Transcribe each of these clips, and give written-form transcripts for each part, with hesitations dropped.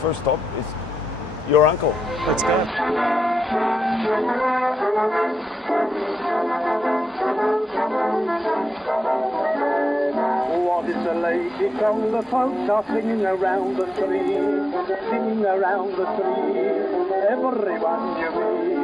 First stop is your uncle. Let's go. What is the latest song the folks are singing around the tree? Singing around the tree, everyone you meet.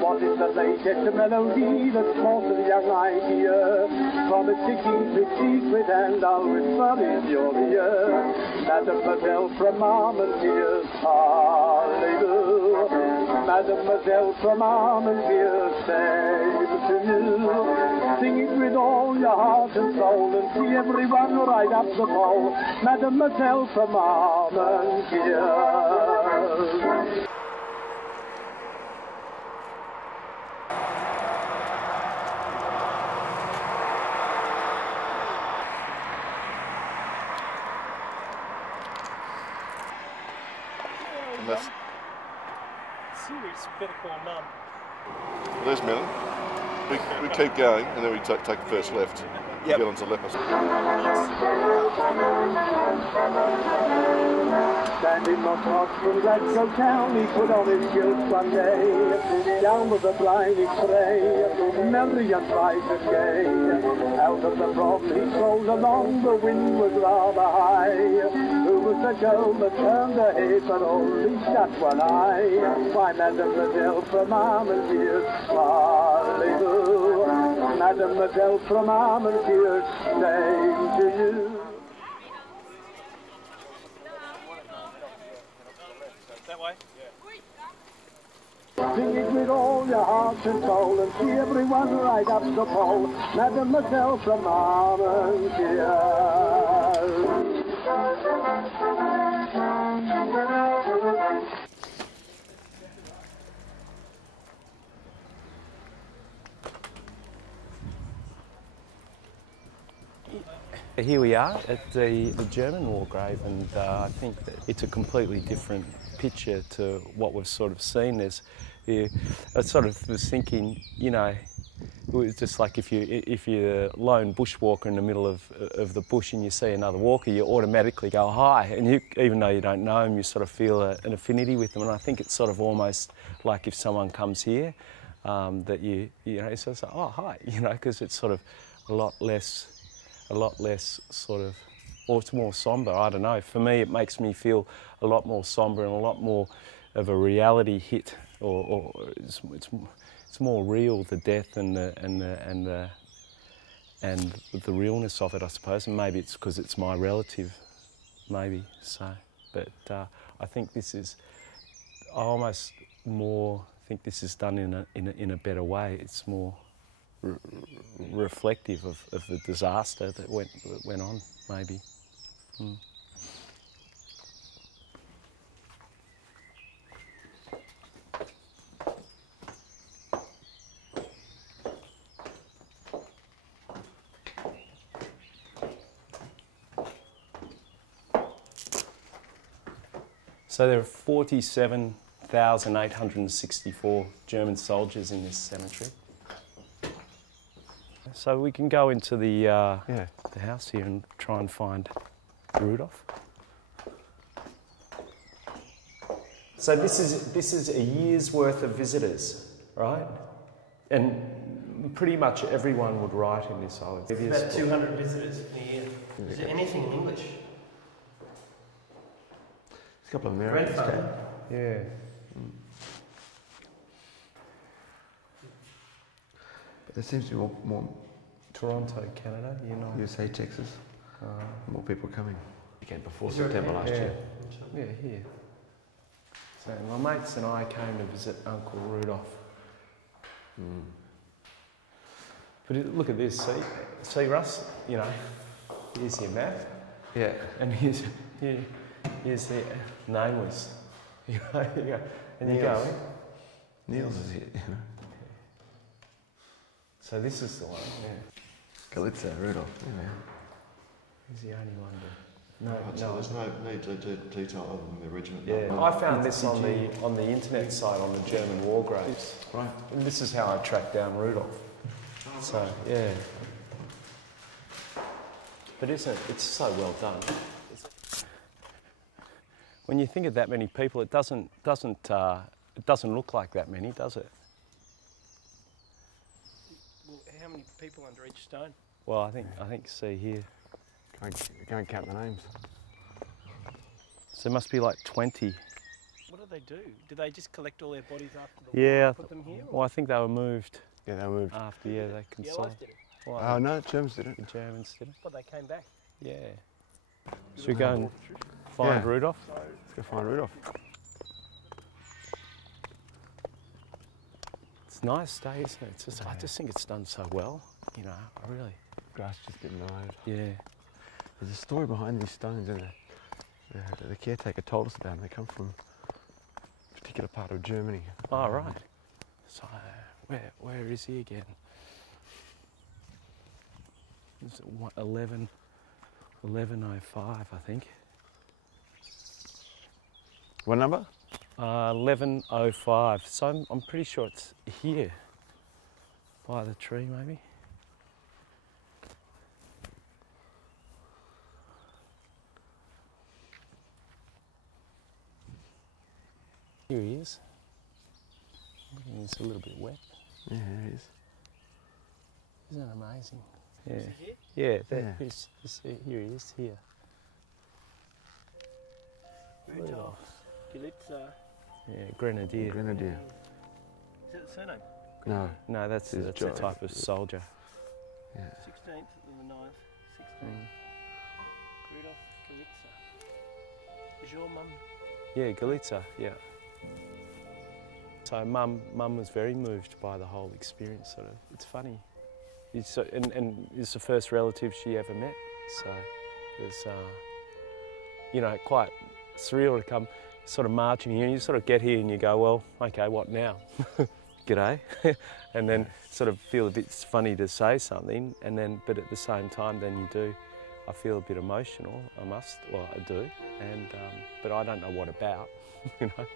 What is the latest melody that calls the young idea? Promise to keep it secret and I'll whisper in your ear. Mademoiselle from Armentières, hallelujah. Mademoiselle from Armentières, same to you. Sing it with all your heart and soul and see everyone right up the pole. Mademoiselle from Armentières. Serious, better call Mum. Well, there's Melon. We keep going and then we take the first left. Yep. Get onto Lepus. Standing on top from Glasgow town, he put on his kilts one day. Down with the blinding spray, merry and bright and gay. Out of the prom he strolled along, the wind was rather high. Who was the girl that turned her head but only shut one eye? Why, Mademoiselle from Armentières, hallelujah. Mademoiselle from Armentières, same to you. That way? Yeah. Sing it with all your heart and soul and see everyone right up the pole. Mademoiselle from Armentières. Here we are at the German war grave, and I think that it's a completely different picture to what we've sort of seen. I sort of was thinking, you know, it was just like if you're a lone bushwalker in the middle of the bush and you see another walker, you automatically go hi, and even though you don't know them, you sort of feel an affinity with them. And I think it's sort of almost like if someone comes here, that you know, it's sort of like, oh hi, you know, because it's sort of a lot less sort of, or it's more sombre, I don't know. For me, it makes me feel a lot more sombre and a lot more of a reality hit, or it's more real, the death and the realness of it, I suppose. And maybe it's because it's my relative, maybe so. But I think this is, I almost more think this is done in a better way. It's more reflective of the disaster that went on, maybe. Mm. So there are 47,864 German soldiers in this cemetery. So we can go into the house here and try and find Rudolf. So this is a year's worth of visitors, right? And pretty much everyone would write in this, I would say. About 200 visitors a year. Is there anything in English? There's a couple of Americans. Yeah. But there seems to be more Toronto, Canada, USA, Texas. More people coming. Again, before Is there September a- last year. Yeah, here. So my mates and I came to visit Uncle Rudolf. Mm. But look at this, see Russ, you know, here's your map. Yeah. And here's the nameless. You know, you go, and you go in. Niels is here. So this is the one, yeah. Galitza, Rudolf. Yeah. He's the only one to... So there's no detail other than the regiment. Yeah, I found this on the internet site on the German war graves. Right. And this is how I tracked down Rudolf. So, yeah. But isn't it? It's so well done. when you think of that many people, it doesn't look like that many, does it? Well, how many people under each stone? Well, I think see here. Go and count the names. So there must be like 20. What do they do? Do they just collect all their bodies after the Yeah. war and put them here? Well, I think they were moved Yeah, they moved. after. Yeah, they The Allies consolidated. did it. Well, Oh no, Germans did it. the Germans did it. But they came back. Yeah. Should we go and find Yeah. Rudolf? Let's go find Rudolf. It's a nice day, isn't it? It's just, I just think it's done so well. You know, I really. Grass just getting mowed. Yeah. There's a story behind these stones, and the caretaker told us about them. They come from a particular part of Germany. Oh, right. So, where is he again? It's 11:05, I think. What number? 11:05. So I'm pretty sure it's here, by the tree, maybe. Here he is. It's a little bit wet. Yeah, there he is. Isn't that amazing? Yeah. Is he here? Yeah, Yeah. here he is, here. Rudolf. Galitza. Yeah, grenadier. Grenadier. Is that the surname? No. No, that's He's a a giant. type of soldier. Yeah. 16th of the 9th. 16th. Rudolf Galitza. Is your mum? Yeah, Galitza, yeah. So Mum was very moved by the whole experience, sort of. It's funny. And it's the first relative she ever met, so it's, you know, quite surreal to come sort of marching here. You sort of get here and you go, well, okay, what now? G'day. And then sort of feel a bit funny to say something, and then, but at the same time, then you do. I feel a bit emotional, I do, and, but I don't know what about, you know.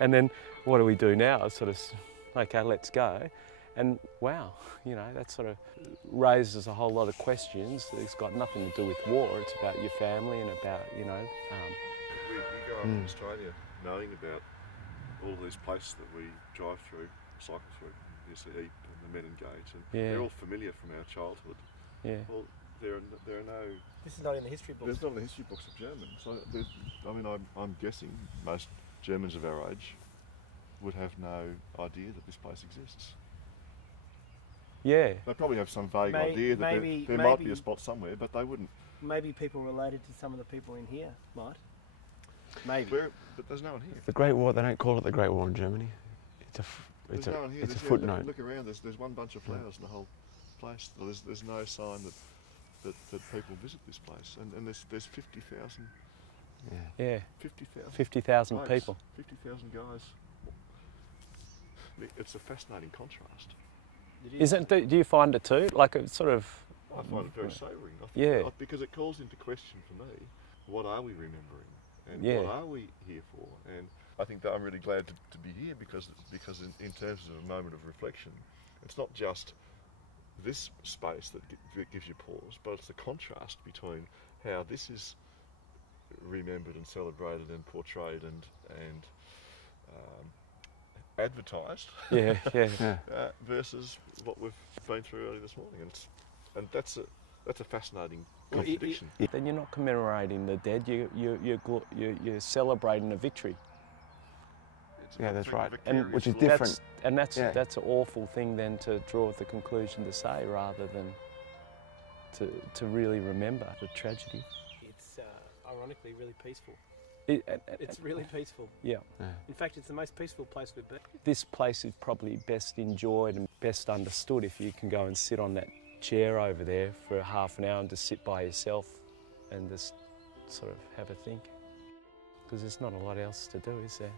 And then what do we do now? Sort of, okay, let's go. And wow, you know, that sort of raises a whole lot of questions. It's got nothing to do with war. It's about your family and about, you know. We go up in Australia knowing about all these places that we drive through, cycle through, you see Eep and the Men Engage, and they're all familiar from our childhood. Yeah. Well, there are no... This is not in the history books. There's not in the history books of German. So, I mean, I'm guessing most Germans of our age would have no idea that this place exists. Yeah. They probably have some vague idea that there might be a spot somewhere, but they wouldn't. Maybe people related to some of the people in here might. Maybe. But there's no one here. The Great War, they don't call it the Great War in Germany. It's no one here. a footnote. Look around, there's one bunch of flowers in the whole place. There's no sign that people visit this place. And there's 50,000. Yeah. 50,000. 50,000 people. 50,000 guys. It's a fascinating contrast. Do you find it too? Like it's sort of... I find it very sobering. Yeah. Because it calls into question for me, what are we remembering? And what are we here for? And I think that I'm really glad to be here because in terms of a moment of reflection, it's not just this space that gives you pause, but it's the contrast between how this is remembered and celebrated and portrayed and advertised, versus what we've been through earlier this morning, and that's a fascinating contradiction. Then you're not commemorating the dead. You're celebrating a victory. Yeah, that's right. And which is different. That's an awful thing then to draw the conclusion to say, rather than to really remember the tragedy. It's ironically really peaceful. It's really peaceful. Yeah. In fact, it's the most peaceful place we've been. This place is probably best enjoyed and best understood if you can go and sit on that chair over there for half an hour and just sit by yourself and just sort of have a think. Because there's not a lot else to do, is there?